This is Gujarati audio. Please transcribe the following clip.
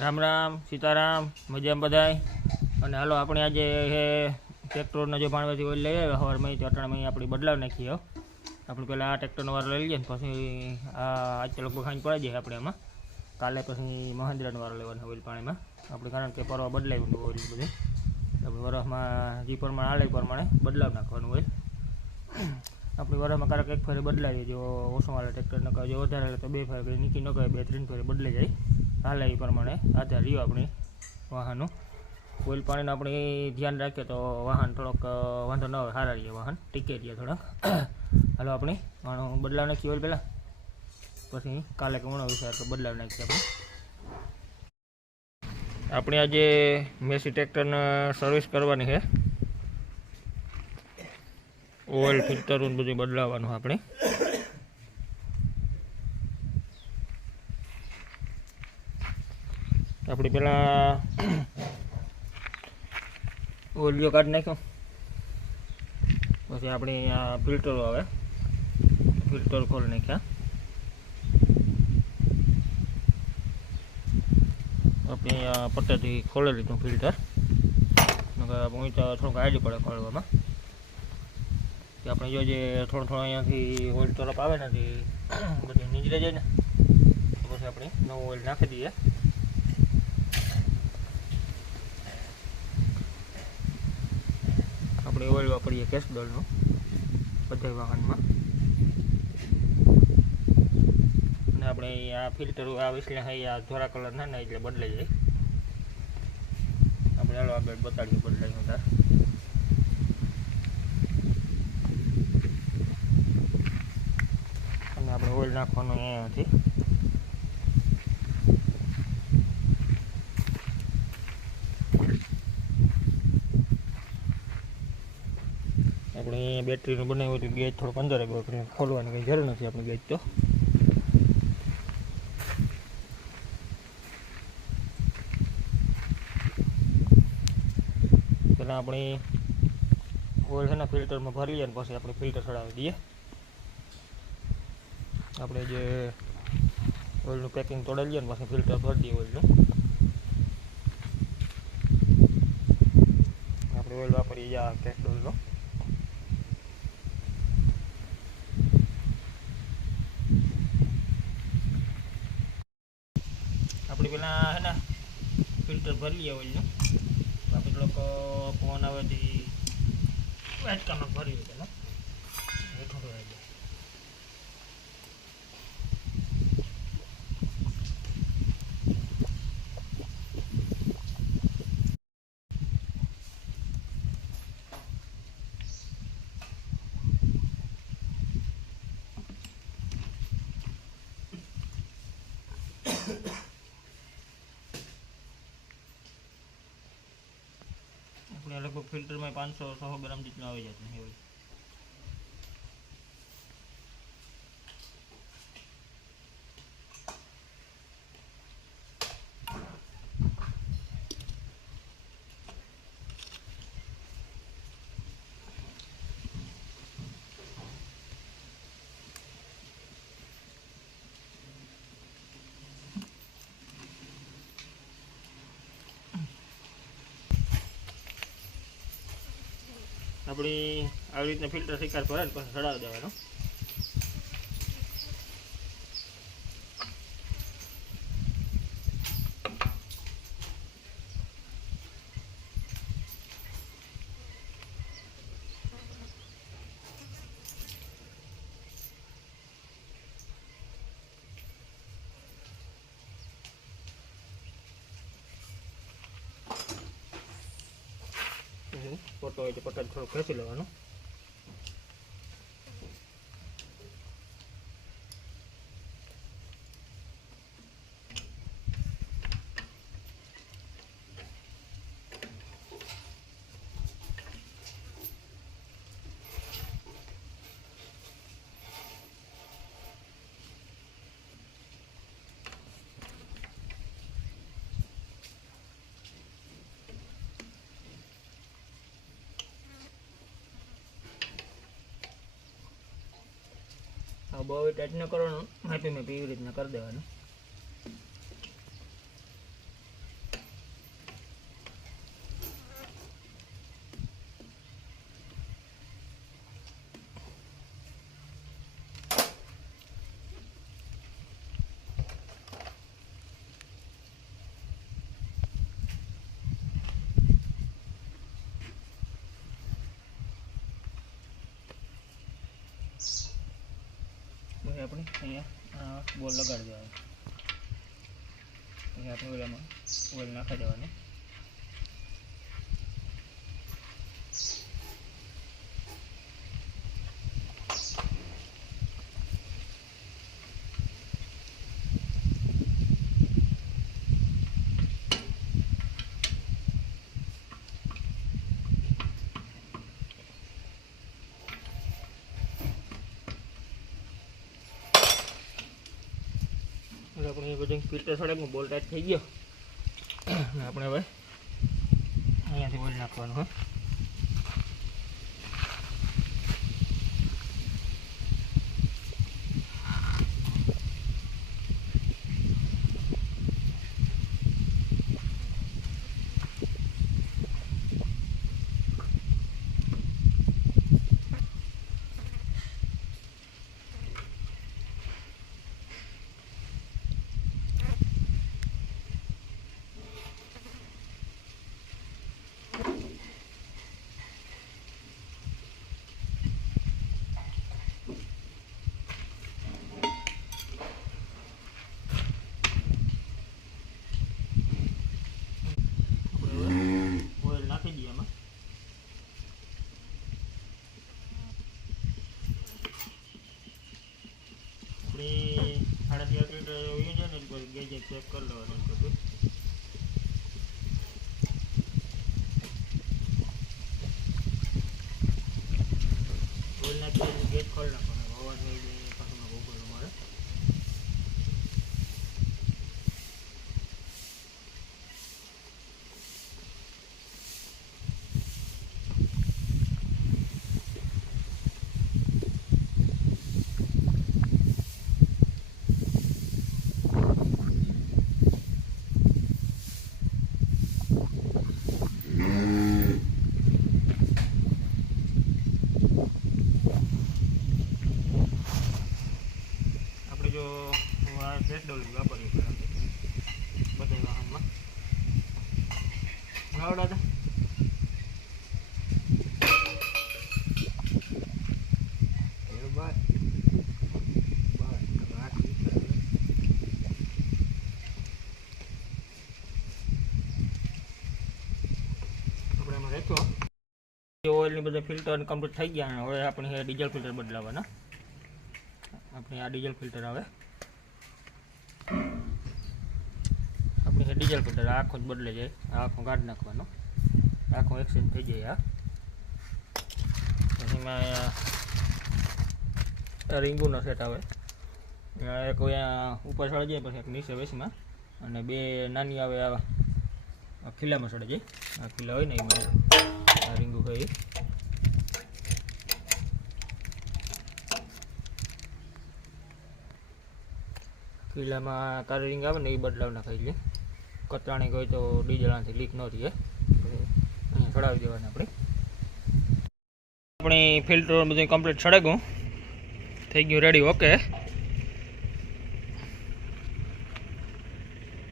રામ રામ, સીતારામ, મજામ બધાય? અને હાલો, આપણે આજે ટ્રેક્ટરનો જે ભાણવાથી ઓઇલ લઈ આવ્યા સવારમાં તો અટાણામાં આપણે બદલાવ નાખીએ, હો. આપણે પહેલાં આ ટ્રેક્ટરનો વારો લઈ લઈએ ને પછી આ આજ તો લગભગ ખાંડ પડી જાય આપણે એમાં. કાલે પછી મહેન્દ્રનો વારો લેવાનો ઓઇલ પાણીમાં. આપણે કારણ કે પરવા બદલાવ્યું ઓઇલ બધું. આપણે વરસમાં જે પ્રમાણે આલે પ્રમાણે બદલાવ નાખવાનું હોય આપણી વરસમાં કારક એક ફેરે બદલાવીએ જો ઓછો વાળા ટ્રેક્ટર નકા જો વધારે તો બે ફેરે નીકળી ન કહે બે ત્રણ ફેરે બદલાઈ જાય. હાલે એ પ્રમાણે આધાર રહ્યો આપણે વાહનનું. ઓઇલ પાણીનું આપણે ધ્યાન રાખીએ તો વાહન થોડોક વાંધો ન આવે, સારા રહીએ વાહન, ટીકે રહીએ થોડાક. હાલો આપણે બદલાવ નાખીએ ઓઇલ પહેલાં. પછી કાલે કમણો વિચાર તો બદલાવ નાખીએ આપણે. આપણે આજે મેસી ટ્રેક્ટરને સર્વિસ કરવાની છે. ઓઇલ ફિલ્ટર બધું બદલાવવાનું આપણે. આપણે પેલા ઓલિયો કાઢી નાખ્યો. પછી આપણે આ ફિલ્ટરો આવે. ફિલ્ટર ખોલી નાખ્યા. આપણે આ પટ્ટાથી ખોલી લીધું ફિલ્ટર. હું તો થોડુંક આડી પડે ખોલવામાં. આપણે જો જે થોડો થોડો અહીંયાથી ઓઇલ તરફ આવે ને તે બધી નીચરે જાય ને પછી આપણે નવું ઓઇલ નાખી દઈએ. આપણે ઓઇલ વાપરીએ કેસડોલનું બધા વાહનમાં. અને આપણે આ ફિલ્ટર, આ વિસલે આ ધોરા કલર ના ને એટલે બદલાઈ જાય. આપણે હાલો આગળ બતાડીએ, બદલાઈ તાર અને આપણે ઓઇલ નાખવાનું અહીંયાથી આપણે અહીંયા બેટરીનું બનાવ્યું હતું ગેજ થોડો અંદર આપણે ખોલવાની કંઈ જરૂર નથી આપણે ગેજ તો. પહેલાં આપણે ઓઇલ છે ને ફિલ્ટરમાં ભરી લઈએ ને પછી આપણે ફિલ્ટર ચડાવી દઈએ. આપણે જે ઓઇલનું પેકિંગ તોડાવી લઈએ ને પછી ફિલ્ટર ભરી દઈએ ઓઇલનું આપણે ઓઇલ વાપરીએ આ કેસ્ટોલનો આપણે પેલા હે ને ફિલ્ટર ભરી લઈએ ઓઇલને આપણે થોડોક ફોન આવે તે વાટકામાં ભરી દે પેલા હેઠું ધોવાઈ જાય આપણે લગભગ ફિલ્ટરમાં પાંચસો સો ગ્રામ જેટલું આવી જતું હોય આપણી આવી રીતના ફિલ્ટર શિકાર ભરે પછી ચડાવી દેવાનો. પછી પોટો હોય તો પોટા થોડું ખેંચી લેવાનું. બહુ ટાઈટ ન કરવાનું માપી માપી એવી રીતના કરી દેવાનું. આપણે અહીંયા બોલ લગાડી દેવાનો અહીંયા આપણે ઓલામાં ઓઇલ નાખી દેવાનું. એટલે આપણે બધું ફિલ્ટર સડકનું બોલ ટાઈટ થઈ ગયો. આપણે હવે અહીંયાથી બોલ નાખવાનું, હા આપણે હવે ઓઇલ નાખી દઈએ એમાં આપણે સાડા તેર લીટર હોય છે ને ચેક કરી લેવાનું બધું ગેટ નાખી ખોલી નાખવાનો અવાજ નહીં જાય પાછું ઊભો કરવું મારે આપણે જો ડોલી વાપરીએ છીએ બધા વાહનમાં. એમાં રાખ્યો ઓઇલની બધા ફિલ્ટર કમ્પ્લીટ થઈ ગયા હવે આપણે ડીઝલ ફિલ્ટર બદલાવાના. આપણે આ ડીઝલ ફિલ્ટર આવે આપણે આ ડીઝલ આ આખો જ બદલે જાય. આખો કાઢી નાખવાનો. આખો એક્સચેન્જ થઈ જાય આ એમાં રીંગુનો સેટ આવે. એક ઉપર ચડી જાય પછી એક નીચે વેસમાં અને બે નાની આવે આ ખીલામાં ચડી જાય આ ખીલા હોય ને એમાં. આ રીંગુ હોય ખીલામાં કારી રીંગ આવે ને એ બદલાવ નાખાઈ લે કચરાણી હોય તો ડીઝલાથી લીક ન રહે અહીંયા ચડાવી દેવાના આપણે. આપણી ફિલ્ટર બધું કમ્પ્લીટ ચડે થઈ ગયું રેડી ઓકે